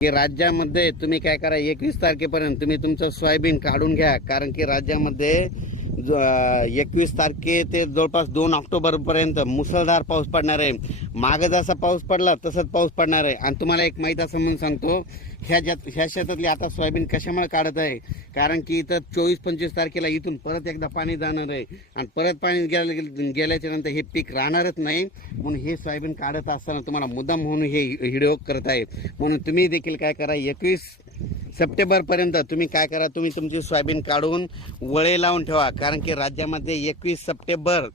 की राज्यामध्ये तुम्ही काय करा, 21 तारखेपर्यंत तुम्ही तुमचं सोयाबीन काढून घ्या. कारण की राज्यामध्ये 21 तारखे ते जवळपास 2 ऑक्टोबर पर्यंत मुसळधार पाऊस पडणार आहे. मागं जसा पाऊस पडला तसंच पाऊस पडणार आहे. आणि तुम्हाला एक माहीत असं म्हणून सांगतो, ह्या शेतातली आता सोयाबीन कशामुळे काढत आहे, कारण की इथं 24-25 तारखेला इथून परत एकदा पाणी जाणार आहे. आणि परत पाणी गेल्याच्या नंतर हे पीक राहणारच नाही. म्हणून हे सोयाबीन काढत असताना तुम्हाला मुद्दाम म्हणून हे व्हिडिओ करत आहे. म्हणून तुम्ही देखील काय करा, 21 सप्टेंबरपर्यंत तुम्ही काय करा, तुम्ही तुमची सोयाबीन काढून वळे लावून ठेवा. कारण की राज्यामध्ये 21 सप्टेंबर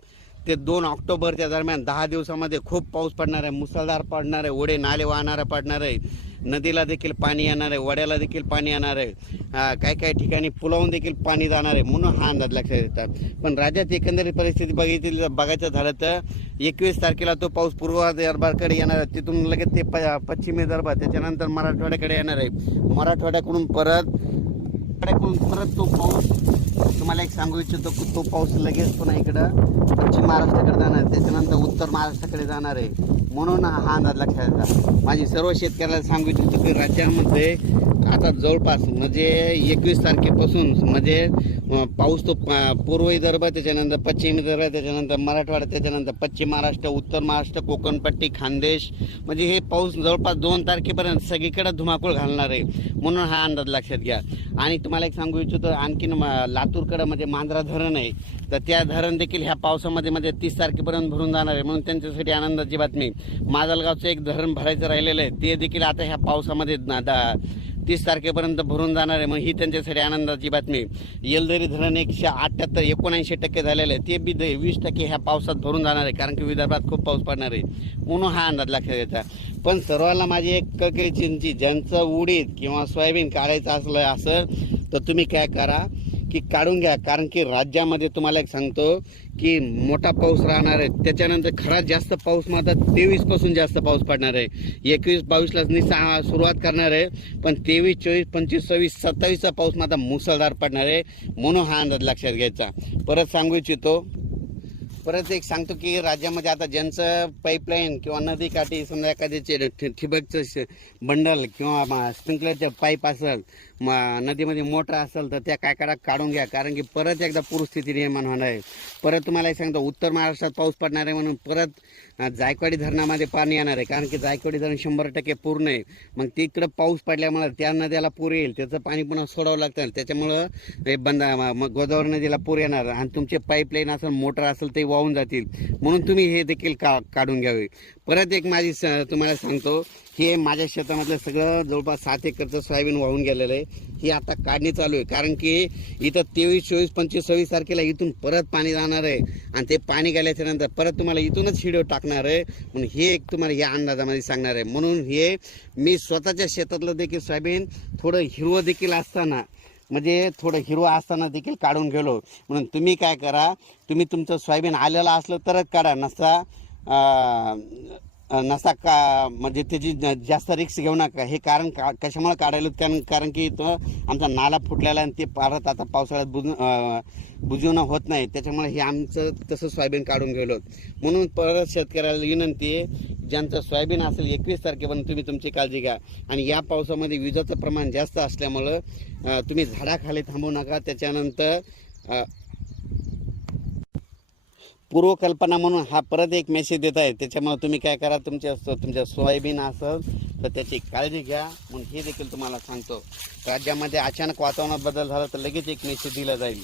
ते 2 ऑक्टोबरच्या दरम्यान 10 दिवसामध्ये खूप पाऊस पडणार आहे, मुसळधार पडणार आहे, ओढे नाले वाहणारा पडणार आहे, नदीला देखील पाणी येणार आहे, वड्याला देखील पाणी येणार आहे, काही काही ठिकाणी पुलावून देखील पाणी जाणार आहे. म्हणून हा अंदाज लक्षात येतात. पण राज्यात एकंदरीत परिस्थिती बघायचं झालं तर 21 तारखेला तो पाऊस पूर्व विदर्भाकडे येणार आहे, तिथून लगेच ते पश्चिम विदर्भ, त्याच्यानंतर मराठवाड्याकडे येणार आहे. मराठवाड्याकडून परत तो पाऊस, तुम्हाला एक सांगू इच्छितो की तो पाऊस लगेच पुन्हा इकडं पश्चिम महाराष्ट्राकडे जाणार, त्याच्यानंतर उत्तर महाराष्ट्राकडे जाणार आहे. म्हणून हा अंदाज लक्षात येतात. माझी सर्व शेतकऱ्याला सांगू इच्छितो की राज्यामध्ये आता जवळपास म्हणजे 21 तारखेपासून म्हणजे पाऊस तो पूर्व विदर्भ, त्याच्यानंतर पश्चिम विदर्भ, त्याच्यानंतर मराठवाडा, त्याच्यानंतर पश्चिम महाराष्ट्र, उत्तर महाराष्ट्र, कोकणपट्टी, खानदेश, म्हणजे हे पाऊस जवळपास 2 तारखेपर्यंत सगळीकडे धुमाकूळ घालणार आहे. म्हणून हा अंदाज लक्षात घ्या. आणि तुम्हाला एक सांगू इच्छितो, आणखीन लातूरकडं म्हणजे मांजरा धरण आहे, तर त्या धरण देखील ह्या पावसामध्ये 30 तारखेपर्यंत भरून जाणार आहे. म्हणून त्यांच्यासाठी आनंदाची बातमी. माजलगावचं एक धरण भरायचं राहिलेलं आहे, ते देखील आता ह्या पावसामध्ये 30 तारखेपर्यंत भरून जाणार आहे. मग ही त्यांच्यासाठी आनंदाची बातमी. येलदरी धरण 178-79% झालेलं आहे, ते बी 20% ह्या पावसात भरून जाणार आहे. कारण की विदर्भात खूप पाऊस पडणार आहे. म्हणून हा अंदाज लक्षात घ्यायचा. पण सर्वांना माझी एक कळकळीची, ज्यांचं उडीद किंवा सोयाबीन काढायचं असं तर तुम्ही काय करा की काढून घ्या. कारण की राज्यामध्ये तुम्हाला एक सांगतो की मोठा पाऊस राहणार आहे. त्याच्यानंतर खरा जास्त पाऊस मात्र 23 पासून जास्त पाऊस पडणार आहे. 21-22ला सुरुवात करणार आहे, पण 23, 24, 25, 26, 27चा पाऊस मात्र मुसळधार पडणार आहे. म्हणून हा अंदाज लक्षात घ्यायचा. परत सांगू इच्छितो, परत एक सांगतो की राज्यामध्ये आता ज्यांचं पाईपलाईन किंवा नदीकाठी समजा एखाद्याचे ठिबकचं बंडल किंवा स्प्रिंकलरचे पाईप असेल, नदीमध्ये मोटर असेल, तर त्या काय करा, काढून घ्या. कारण की परत एकदा पूरस्थिती निर्माण होणार आहे. परत तुम्हाला एक सांगतो, उत्तर महाराष्ट्रात पाऊस पडणार आहे, म्हणून परत जायकवाडी धरणामध्ये पाणी येणार आहे. कारण की जायकवाडी धरण 100% पूर्ण आहे. मग तिकडं पाऊस पडल्यामुळे त्या नद्याला पूर येईल, त्याचं पाणी पुन्हा सोडावं लागतं. त्याच्यामुळं हे मग गोदावरी नदीला पूर येणार आणि तुमचे पाईपलाईन असेल, मोटर असेल, ते वाहून जातील. म्हणून तुम्ही हे देखील काढून घ्यावे. परत एक माझी तुम्हाला सांगतो, हे माझ्या शेतामधलं सगळं जवळपास 7 एकरचं सोयाबीन वाहून गेलेलं आहे. ही आता काढणी चालू आहे. कारण की इथं 23, 24, 25, 26 तारखेला इथून परत पाणी जाणार आहे. आणि ते पाणी गेल्याच्या नंतर परत तुम्हाला इथूनच व्हिडिओ टाकणार आहे. म्हणून हे एक तुम्हाला या अंदाजामध्ये सांगणार आहे. म्हणून हे मी स्वतःच्या शेतातलं देखील सोयाबीन थोडं हिरवं देखील असताना, म्हणजे थोडं हिरवं असताना देखील काढून गेलो. म्हणून तुम्ही काय करा, तुम्ही तुमचं सोयाबीन आलेलं असलं तरच काढा, नसा का म्हणजे त्याची जास्त रिक्स घेऊ नका. हे कारण कशामुळे काढायला, कारण की तो आमचा नाला फुटलेला आणि ते परत आता पावसाळ्यात बुजवणं होत नाही. त्याच्यामुळे हे आमचं तसं सोयाबीन काढून गेलो. म्हणून परत शेतकऱ्याला विनंती आहे, ज्यांचं सोयाबीन असेल 21 तारखेपर्यंत तुम्ही तुमची काळजी घ्या. आणि या पावसामध्ये विजेचं प्रमाण जास्त असल्यामुळं तुम्ही झाडाखाली थांबू नका. त्याच्यानंतर पूर्वकल्पना म्हणून हा परत एक मेसेज देत आहे. त्याच्यामुळे तुम्ही काय करा, तुमच्या सोयाबीन असेल तर त्याची काळजी घ्या. म्हणून हे देखील तुम्हाला सांगतो. राज्यामध्ये अचानक वातावरणात बदल झाला तर लगेच एक मेसेज दिला जाईल.